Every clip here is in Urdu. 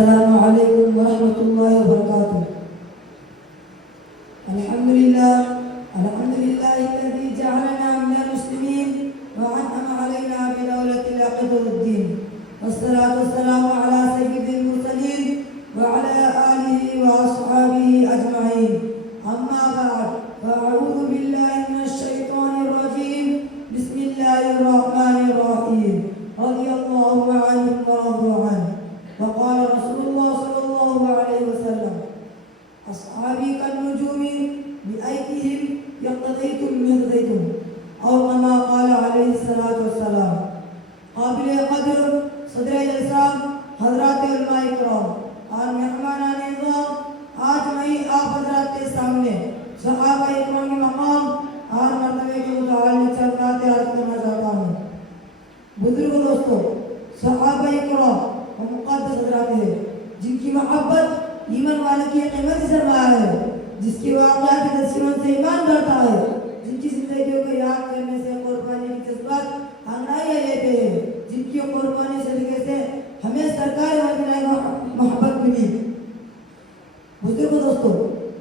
السلام عليكم ورحمة الله وبركاته. الحمد لله الذي جعلنا من المسلمين وأنعم علينا بدولة العقد والدين، والصلاة والسلام على سيد المرسلين وعلى آله وأصحابه أجمعين. أما بعد، فأعوذ بالله من الشيطان الرجيم. بسم الله الرحمن الرحيم. رضي الله عنهم ورضوا عنه. وقال رسول الله صلى الله عليه وسلم: أصحابي كالنجوم بأيديهم يقتديتم اهتديتم، أو كما قال عليه الصلاة والسلام. قابل قدر صدر الإسلام حضرات علماء کرام اور مہمانان اعزام، آج میں آپ حضرات کے سامنے صحابہ اکرام کے مقام اور مرتبے کے متعلق چند باتیں عرض کرنا چاہتا ہوں. بزرگ دوستو، صحابہ اکرام وہ مقدس حضرات ہیں جن کی محبت ایمان والے کی قیمتی سرمایہ ہے، جس کی واقعات کی تذکروں سے ایمان بڑھتا ہے، جن کی زندگیوں کو یاد کرنے سے قربانی کی جذبات انگڑائیاں لیتے ہیں، جن کی قربانی صدقے سے ہمیں سرکار مدینہ کی محبت ملی. بزرگ دوستو،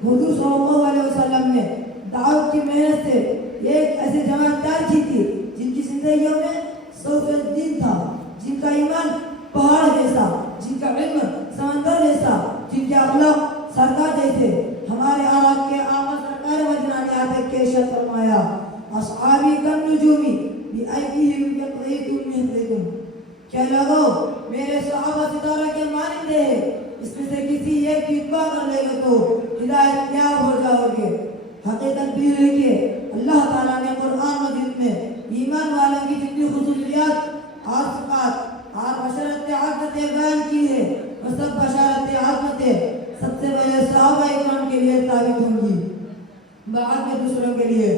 حضور صلی اللہ علیہ وسلم نے دعوت کی محنت سے ایک ایسی جماعت تیار کی تھی جن کی زندگیوں میں 100% دین تھا، جن کا ایمان پہاڑ جیسا، جن کا علم سمندر جیسا، جن کے اخلاق سرکار جیسے. ہمارے آپ کے آقا سرکار مدینہ نے آتے کے ارشاد فرمایا: اصحابی کالنجوم بأیدیہم یقتدیتم اہتدیتم. کیا لوگوں، میرے صحابہ ستارہ کے مانند ہیں، اس میں سے کسی ایک کی اتباع کر لے گا تو ہدایت یاب ہو جاؤ گے. حقیقت بھی ہے کہ اللہ تعالیٰ نے قرآن مجید میں ایمان والوں کی جتنی خصوصیات اور صفات اور بشارت عظمتیں بیان کی ہے، وہ سب بشارت عظمتیں سب سے پہلے صحابہ اکرام کے لیے ثابت ہوں گی، بعد میں دوسروں کے لیے.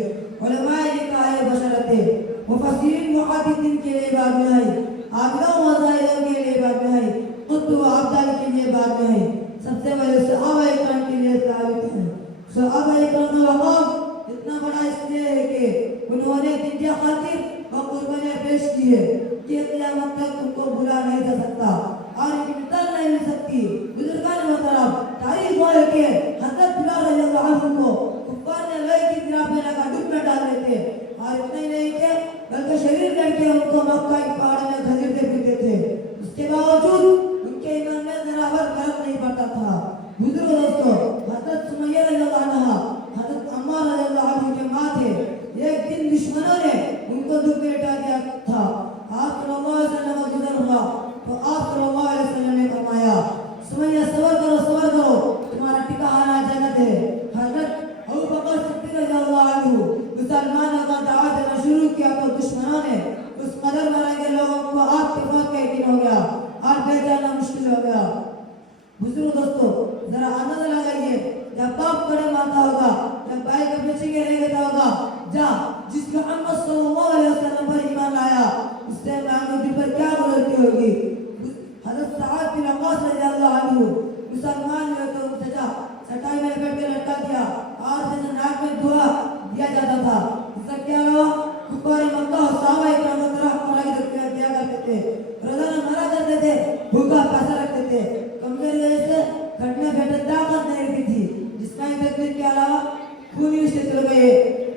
علماء لکھا ہے بشارتیں مفسرین محدثین کے لیے بعد میں ہے، عابدوں و زاہدوں کے لیے بعد میں ہے، قطب و ابدال کے لیے بعد میں ہے. سب سے پہلے صحابہ اکرام کے لیے ثابت ہے. صحابہ اکرام کا مقام اتنا بڑا اس لیے ہے کہ انہوں نے دین کی خاطر اور قربانیاں پیش کی ہے کہ قیامت تک ان کو بھلا نہیں جا سکتا اور ان کی مثال نہیں مل سکتی. بزرگان محترم، تاریخ وہ ہے کہ حضرت بلال رضی اللہ عنہ کو کفار نے لوہے کی طرح پہ لگا ڈوب میں ڈال رہے تھے، اور اتنا ہی نہیں کہ بلکہ شریر کر کے ان کو مکہ کی پہاڑوں میں گھسیٹتے پھرتے تھے. اس کے باوجود ان کے ایمان میں ذرا بھر فرق نہیں پڑتا تھا. بزرگ دوستو، حضرت سمیہ رضی اللہ عنہ حضرت عمار رضی اللہ عنہ کے ماں تھے. ایک دن دشمنوں نے ان کو دو بیٹا دیا تھا. آپ صلی اللہ علیہ وسلم کا گزر ہوا تو آپ صلی اللہ علیہ وسلم نے فرمایا: سمیہ صبر کرو، تمہارا ٹھکانہ جنت ہے. حضرت ابوبکر صدیق رضی اللہ عنہ مسلمانوں کا دعوت دینا شروع کیا تو دشمنوں نے اس قدر مارا کہ لوگوں کو آپ کے موت کا یقین ہو گیا اور پہچاننا مشکل ہو گیا. بزرگ دوستو، ذرا اندازہ لگائیے، جب باپ کڑے مارتا ہوگا، جب بھائی کا پیچھے کے رہ گیا ہوگا، جس محمد صلی اللہ علیہ وسلم پر ایمان آیا، اس سے مانگو دل پر کیا گزرتی ہوگی. حضرت سعد بن وقاص رضی اللہ عنہ مسلمان ہوئے تو سٹائی میں لپیٹ کے لٹکا دیا اور جیسے ناک میں دھواں دیا جاتا تھا. اس سے کیا ہوا؟ کفار مکہ اور صحابہ اکرام کی طرف خوراک دیا کرتے تھے، روزانہ مرا کرتے تھے، بھوکا پیسہ رکھتے تھے. کمزوری وجہ سے گھٹ میں بیٹھے طاقت نہیں رہتی تھی، جسمانی تکلیف کے علاوہ خونی رشتے چل گئے.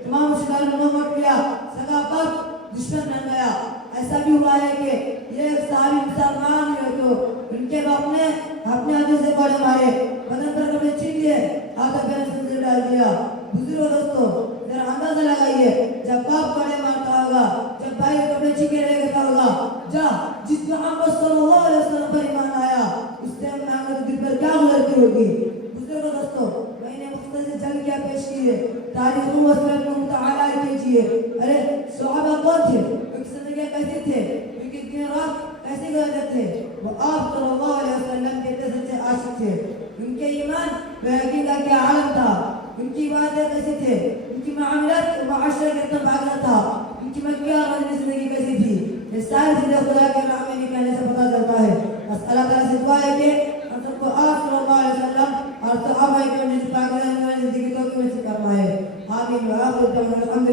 تمام رشتے داروں نے موت کیا، سگا باپ دشمن بن گیا. ایسا بھی ہوا ہے کہ یہ صحابی مسلمان ہوئے تو ان کے باپ نے اپنے ہاتھوں سے کوڑے مارے، بدن پر کپڑے چھین لیے، ہاتھ پیر سے ڈال دیا. بزرگ دوستو، ذرا اندازہ لگائیے، جب باپ کوڑے مارتا ہوگا، جب بھائی کپڑے چھین کے رہ گیا ہوگا، جس محمد صلی اللہ علیہ وسلم پر ایمان آیا، اس سے محمد دل پر کیا گزرتی ہوگی. بزرگ دوستو، میں نے مختصر جنگ کیا پیش کی ہے، تاریخ و مسئلہ کو مطالعہ کیجیے. ارے صحابہ کون تھے؟ ان کی زندگی کیسے تھے؟ ان کی دن رات کیسے گزرتے تھے؟ وہ آپ صلی اللہ علیہ وسلم کے سچے عاشق تھے. ان کے ایمان و یقین کا کیا عالم تھا؟ ان کی باتیں کیسی تھے؟ ان کی معاملات معاشرے کتنا باغ تھا؟ ان کی مکہ اور مدینہ زندگی کیسی تھی؟ یہ ساری چیزیں خدا کے راہ میں نکلنے سے پتہ چلتا ہے. بس اللہ تعالیٰ سے دعا ہے کہ ہم سب کو آپ صلی اللہ علیہ وسلم اور صحابہ اکرام نے پاک زندگی کو نصیب فرمائے. آمین. وآخر دعوانا الحمد